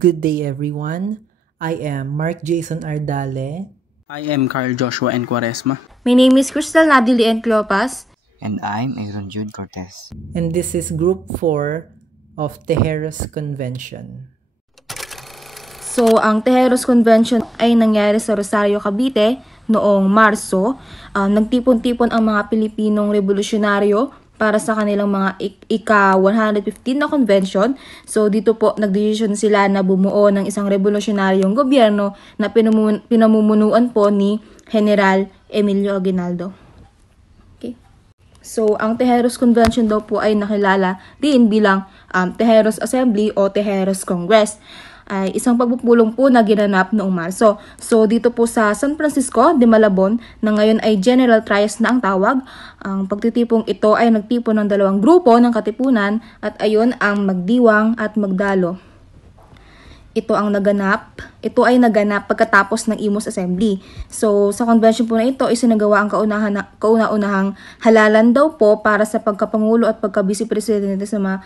Good day everyone. I am Mark Jason Ardale. I am Carl Joshua N. Quaresma. My name is Crystal Nadili N. Clopas. And I'm Aaron Jude Cortez. And this is Group 4 of Tejeros Convention. So, ang Tejeros Convention ay nangyari sa Rosario, Cavite noong Marso. Nagtipon-tipon ang mga Pilipinong revolusyonaryo para sa kanilang mga ika-115 na convention. So, dito po nagdesisyon sila na bumuo ng isang revolusyonaryong gobyerno na pinamumunuan po ni General Emilio Aguinaldo. Okay. So, ang Tejeros Convention daw po ay nakilala din bilang Tejeros Assembly o Tejeros Congress. Ay isang pagpupulong po na ginanap noong Marso. So dito po sa San Francisco de Malabon na ngayon ay General Trias na ang tawag. Ang pagtitipong ito ay nagtipon ng dalawang grupo ng katipunan at ayon ang Magdiwang at Magdalo. Ito ay naganap pagkatapos ng Imus Assembly. So sa convention po na ito isinagawa ang kauna-unahang halalan daw po para sa pagkapangulo at pagka-vice presidente sa mga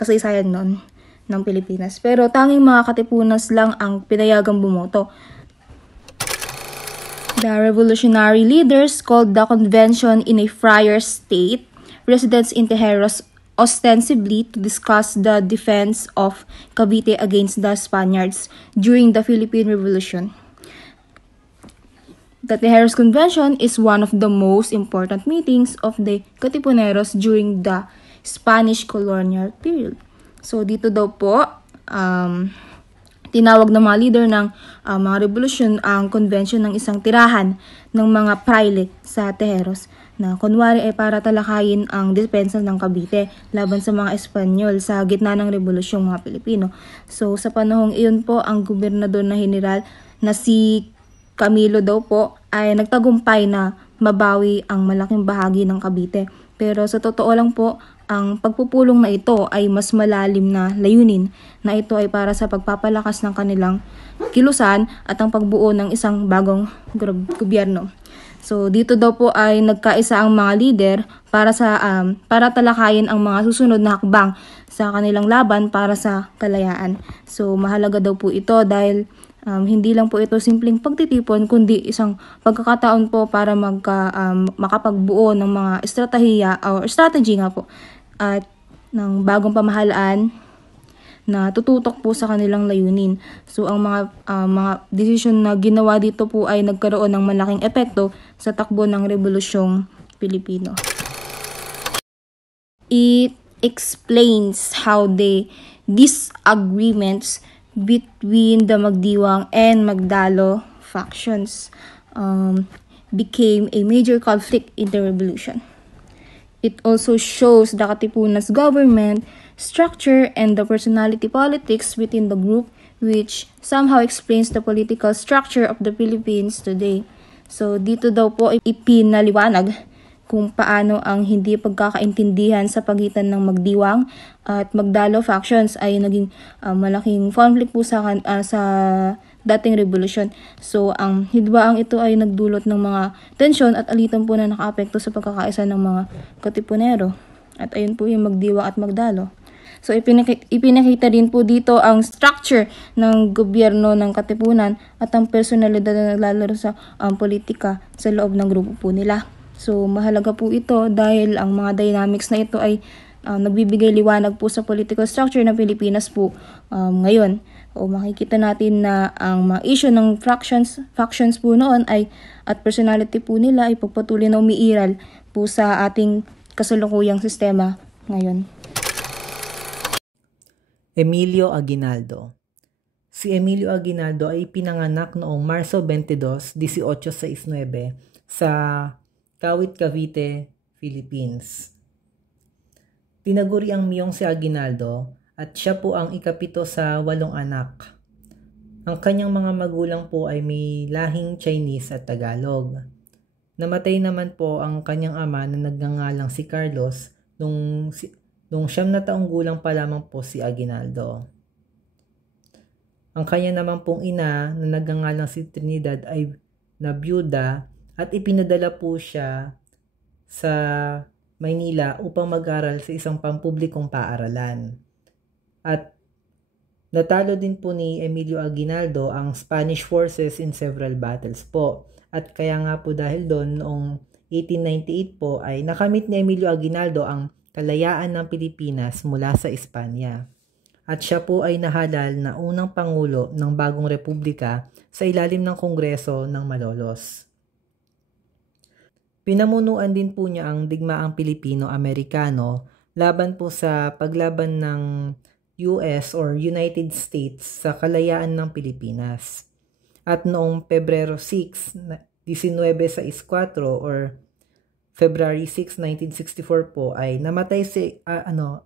kasaysayan noon ng Pilipinas. Pero tanging mga katipunas lang ang pinayagang bumoto. The revolutionary leaders called the convention in a friar state, residents in Tejeros ostensibly to discuss the defense of Cavite against the Spaniards during the Philippine Revolution. The Tejeros Convention is one of the most important meetings of the Katipuneros during the Spanish colonial period. So, dito daw po, tinawag ng mga leader ng mga revolusyon ang convention ng isang tirahan ng mga praile sa Tejeros na kunwari ay para talakayin ang depensa ng Cavite laban sa mga Espanyol sa gitna ng revolusyong mga Pilipino. So, sa panahong iyon po, ang gobernador na general na si Camilo daw po ay nagtagumpay na mabawi ang malaking bahagi ng Cavite. Pero sa totoo lang po, ang pagpupulong na ito ay mas malalim na layunin na ito ay para sa pagpapalakas ng kanilang kilusan at ang pagbuo ng isang bagong gobyerno. So dito daw po ay nagkaisa ang mga leader para talakayin ang mga susunod na hakbang sa kanilang laban para sa kalayaan. So mahalaga daw po ito dahil hindi lang po ito simpleng pagtitipon kundi isang pagkakataon po para makapagbuo ng mga strategy nga po at ng bagong pamahalaan na tututok po sa kanilang layunin. So ang mga desisyon na ginawa dito po ay nagkaroon ng malaking epekto sa takbo ng Rebolusyong Pilipino. It explains how the disagreements between the Magdiwang and Magdalo factions became a major conflict in the revolution. It also shows the Katipunan's government structure and the personality politics within the group, which somehow explains the political structure of the Philippines today. So dito daw po ipinaliwanag kung paano ang hindi pagkakaintindihan sa pagitan ng Magdiwang at Magdalo factions ay naging malaking conflict po sa dating revolusyon. So ang hidwaang ito ay nagdulot ng mga tensyon at alitan po na nakaapekto sa pagkakaisa ng mga Katipunero. At ayun po yung Magdiwang at Magdalo. So ipinakita din po dito ang structure ng gobyerno ng Katipunan at ang personalidad na naglalaro sa politika sa loob ng grupo po nila. So mahalaga po ito dahil ang mga dynamics na ito ay nagbibigay liwanag po sa political structure ng Pilipinas po ngayon. O makikita natin na ang mga issue ng factions po noon at personality po nila ay pagpatuloy na umiiral po sa ating kasalukuyang sistema ngayon. Emilio Aguinaldo. Si Emilio Aguinaldo ay pinanganak noong Marso 22, 1869 sa Kawit, Cavite, Philippines. Tinaguri ang miyong si Aguinaldo at siya po ang ikapito sa 8 anak. Ang kanyang mga magulang po ay may lahing Chinese at Tagalog. Namatay naman po ang kanyang ama na nagngangalang si Carlos nung 9 na taong gulang pa lamang po si Aguinaldo. Ang kanya naman pong ina na nagngangalang si Trinidad ay nabiyuda at ipinadala po siya sa Maynila upang mag-aral sa isang pampublikong paaralan. At Natalo din po ni Emilio Aguinaldo ang Spanish forces in several battles po. At kaya nga po dahil doon noong 1898 po ay nakamit ni Emilio Aguinaldo ang kalayaan ng Pilipinas mula sa Espanya. At siya po ay nahalal na unang pangulo ng bagong republika sa ilalim ng Kongreso ng Malolos. Pinamunuan din po niya ang digmaang Pilipino-Amerikano laban po sa paglaban ng US or United States sa kalayaan ng Pilipinas. At noong Pebrero 6, 1964 or February 6, 1964 po ay namatay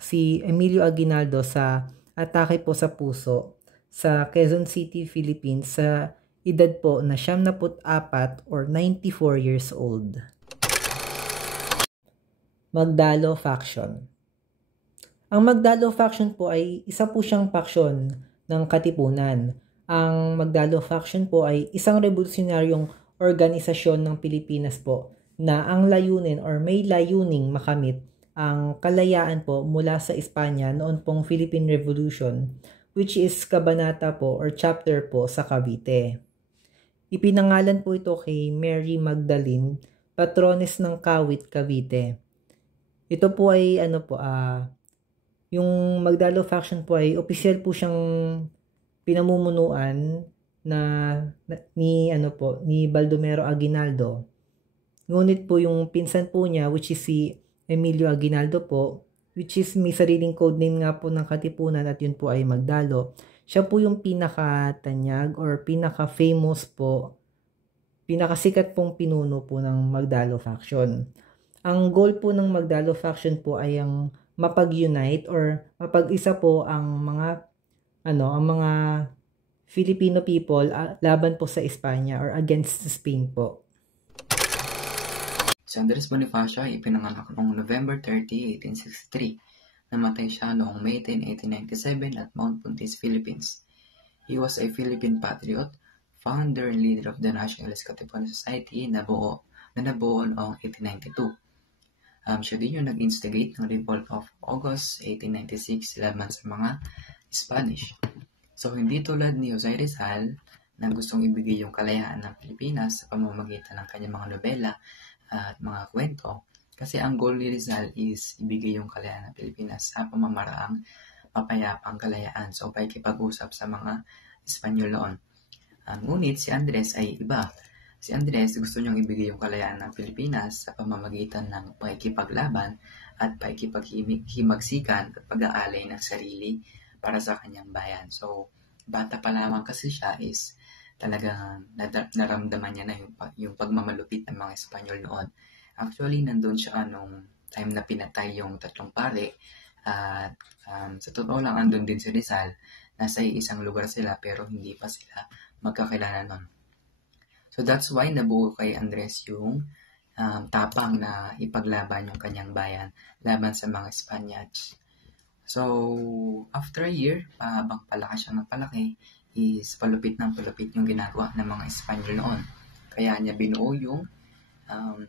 si Emilio Aguinaldo sa atake po sa puso sa Quezon City, Philippines sa edad po na 74 or 94 years old. Magdalo Faction. Ang Magdalo Faction po ay isa po siyang faksyon ng Katipunan. Ang Magdalo Faction po ay isang revolusyonaryong organisasyon ng Pilipinas po na ang layunin or may layuning makamit ang kalayaan po mula sa Espanya noon pong Philippine Revolution, which is kabanata po or chapter po sa Cavite. Ipinangalan po ito kay Mary Magdalene, patrones ng Kawit, Cavite. Ito po ay yung Magdalo Faction po ay opisyal po siyang pinamumunuan ni Baldomero Aguinaldo. Ngunit po yung pinsan po niya, which is si Emilio Aguinaldo po, which is may sariling codename nga po ng Katipunan at yun po ay Magdalo. Siya po yung pinakatanyag or pinaka-famous po, pinakasikat pong pinuno po ng Magdalo Faction. Ang goal po ng Magdalo Faction po ay ang mapag-unite or mapag-isa po ang mga Filipino people laban po sa Espanya or against Spain po. Si Andres Bonifacio ay ipinanganak noong November 30, 1863. Namatay siya noong May 10, 1897 at Mount Puntis, Philippines. He was a Philippine patriot, founder and leader of the Nationalist Katipunan Society na nabuo noong 1892. Siya din yung nag-instigate ng Revolt of August 1896 laban sa mga Spanish. So, hindi tulad ni Jose Rizal na gustong ibigay yung kalayaan ng Pilipinas sa pamamagitan ng kanyang mga nobela at mga kwento. Kasi ang goal ni Rizal is ibigay yung kalayaan ng Pilipinas sa pamamaraang mapayapang kalayaan. So, pakikipag-usap sa mga Espanyol noon. Ngunit si Andres ay iba. Si Andres gusto niyang ibigay yung kalayaan ng Pilipinas sa pamamagitan ng pakikipaglaban at pakikipaghimaksikan at pag-aalay ng sarili para sa kanyang bayan. So, bata pa lamang kasi siya is talagang naramdaman niya na yung pagmamalupit ng mga Espanyol noon. Actually, nandun siya nung time na pinatay yung tatlong pare at sa totoo lang andun din si Rizal. Nasa isang lugar sila pero hindi pa sila magkakilala noon. So that's why nabuo kay Andres yung tapang na ipaglaban yung kanyang bayan laban sa mga Spaniards. So after a year, habang palaki siya ng palaki, is palupit yung ginagawa ng mga Espanyol noon. Kaya niya binuo yung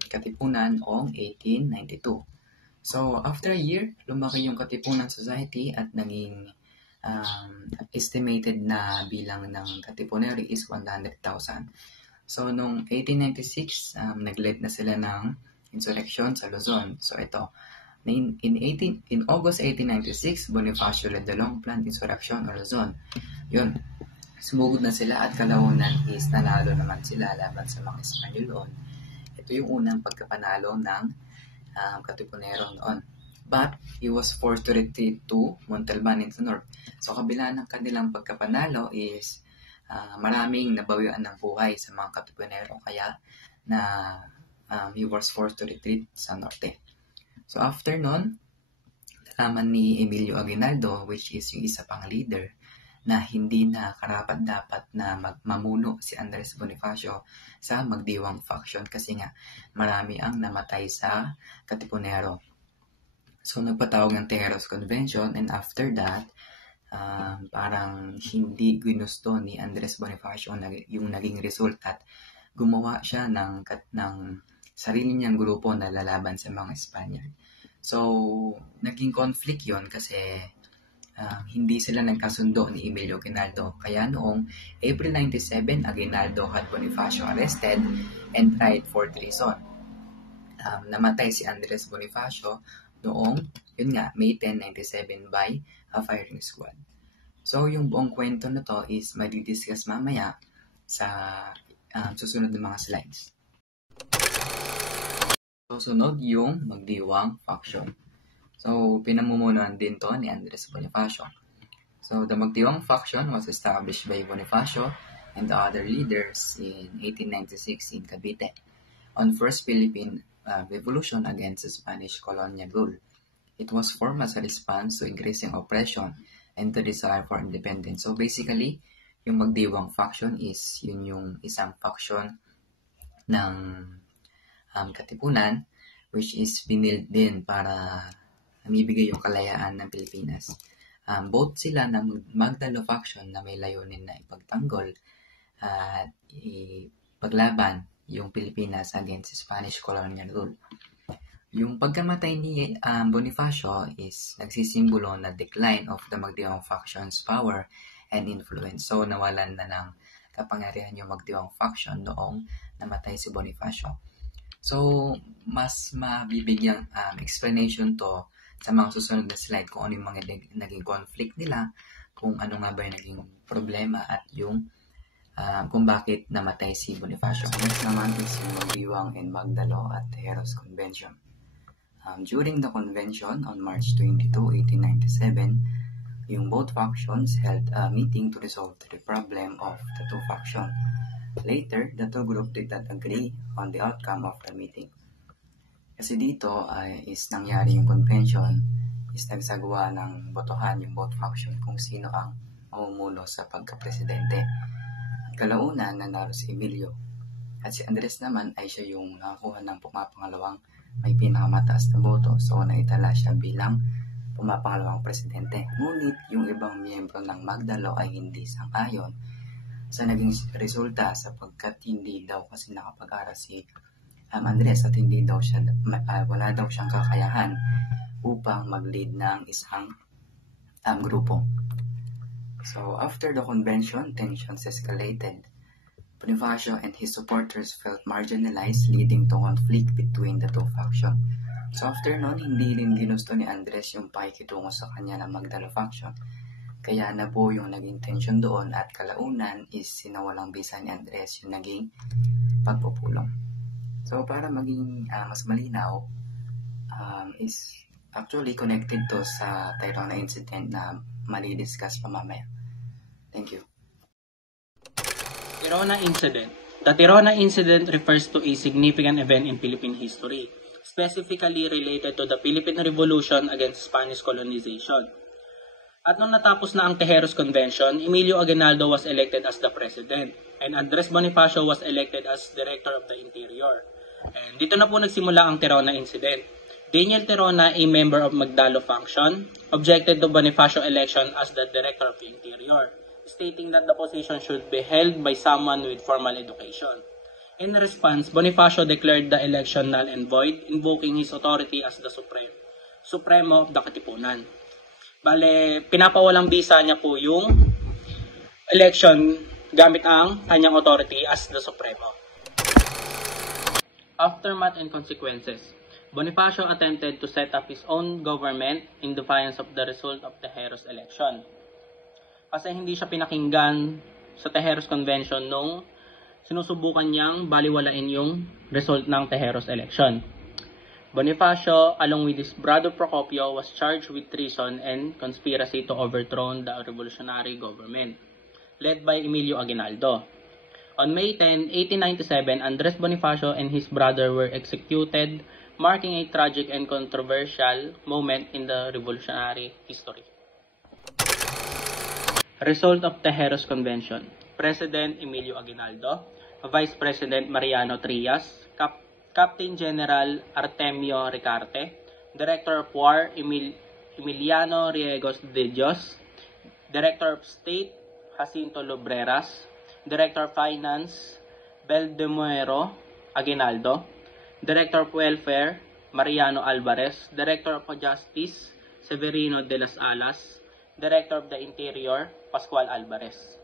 Katipunan noong 1892. So after a year, lumaki yung Katipunan Society at naging estimated na bilang ng Katipuneri is 100,000. So, noong 1896, nag-lead na sila ng insurrection sa Luzon. So, ito. In August 1896, Bonifacio led the long-planned insurrection on Luzon. Yun. Sumugod na sila at kalaunan is nanalo naman sila laban sa mga Espanyol noon. Ito yung unang pagkapanalo ng Katipunero noon. But, he was forced to retreat to Montalban in the north. So, kabila ng kanilang pagkapanalo is maraming nabawian ng buhay sa mga Katipunero kaya na he was forced to retreat sa norte. So after nun, nalaman ni Emilio Aguinaldo, which is yung isa pang leader, na hindi na karapat-dapat na mamuno si Andres Bonifacio sa Magdiwang faction kasi nga marami ang namatay sa Katipunero. So nagpatawag ng Tejeros Convention and after that, parang hindi ginusto ni Andres Bonifacio yung naging result at gumawa siya ng sarili niyang grupo na lalaban sa mga Espanyol. So, naging conflict yon kasi hindi sila nagkasundo ni Emilio Aguinaldo. Kaya noong April 97, Aguinaldo had Bonifacio arrested and tried for treason. Namatay si Andres Bonifacio noong, May 10, 97 by a firing squad. So, yung buong kwento na to is madidiscuss mamaya sa susunod na mga slides. So, sunod yung magdiwang faction. So, pinamumunuan din to ni Andres Bonifacio. So, the Magdiwang faction was established by Bonifacio and the other leaders in 1896 in Cavite on First Philippine Revolution against the Spanish colonial rule. It was formed as a response to increasing oppression and the desire for independence. So, basically, yung Magdiwang faction is yun yung isang faction ng Katipunan, which is binild din para ibigay yung kalayaan ng Pilipinas. Both sila ng Magdalo faction na may layunin na ipagtanggol at ipaglaban yung Pilipinas against Spanish colonial rule. Yung pagkamatay ni Bonifacio is nagsisimbolo na decline of the Magdiwang faction's power and influence. So, nawalan na ng kapangyarihan yung Magdiwang faction noong namatay si Bonifacio. So, mas mabibigyang explanation to sa mga susunod na slide kung ano yung mga naging conflict nila, kung ano nga ba yung naging problema at yung kung bakit namatay si Bonifacio. Next naman is yung Magdiwang and Magdalo at Tejeros Convention. During the convention on March 22, 1897, yung both factions held a meeting to resolve the problem of the two factions. Later, the two groups did not agree on the outcome of the meeting. Kasi dito is nangyari yung convention, is nagsagawa ng botohan yung both faction kung sino ang mamumuno sa pagka-presidente. At kalaunan, nanalo si Emilio. At si Andres naman ay siya yung nakakuha ng pumapangalawang may pinakamataas na boto. So, naitala siya bilang pumapangalawang presidente. Ngunit, yung ibang miyembro ng Magdalo ay hindi sang-ayon sa naging resulta sapagkat hindi daw kasi nakapag-aral si Andres at hindi daw siya, wala daw siyang kakayahan upang mag-lead ng isang grupo. So, after the convention, tensions escalated. Bonifacio and his supporters felt marginalized, leading to conflict between the two factions. So, after noon, hindi rin ginusto ni Andres yung pakikitungo sa kanya ng Magdalo faction. Kaya na po yung naging tension doon at kalaunan is sinawalang bisa ni Andres yung naging pagpupulong. So, para maging mas malinaw, is actually connected to sa Tirona incident na mali-discuss pa mamaya. Thank you. Tirona Incident. The Tirona Incident refers to a significant event in Philippine history, specifically related to the Philippine Revolution against Spanish colonization. At nung natapos na ang Tejeros Convention, Emilio Aguinaldo was elected as the president, and Andres Bonifacio was elected as Director of the Interior. And dito na po nagsimula ang Tirona Incident. Daniel Tirona, a member of Magdalo faction, objected to Bonifacio election as the Director of the Interior, stating that the position should be held by someone with formal education. In response, Bonifacio declared the election null and void, invoking his authority as the Supremo of the Katipunan. Bale, pinapawalang bisa niya po yung election gamit ang kanyang authority as the Supremo. Aftermath and consequences. Bonifacio attempted to set up his own government in defiance of the result of the Tejeros election. Kasi hindi siya pinakinggan sa Tejeros Convention nung sinusubukan niyang baliwalain yung result ng Tejeros election. Bonifacio, along with his brother Procopio, was charged with treason and conspiracy to overthrow the revolutionary government, led by Emilio Aguinaldo. On May 10, 1897, Andres Bonifacio and his brother were executed, marking a tragic and controversial moment in the revolutionary history. Result of Tejeros Convention. President Emilio Aguinaldo, Vice President Mariano Trias, Captain General Artemio Ricarte, Director of War Emiliano Riegos de Dios, Director of State Jacinto Lubreras, Director of Finance Beldemuero Aguinaldo, Director of Welfare Mariano Alvarez, Director of Justice Severino de las Alas, Director of the Interior, Pascual Alvarez.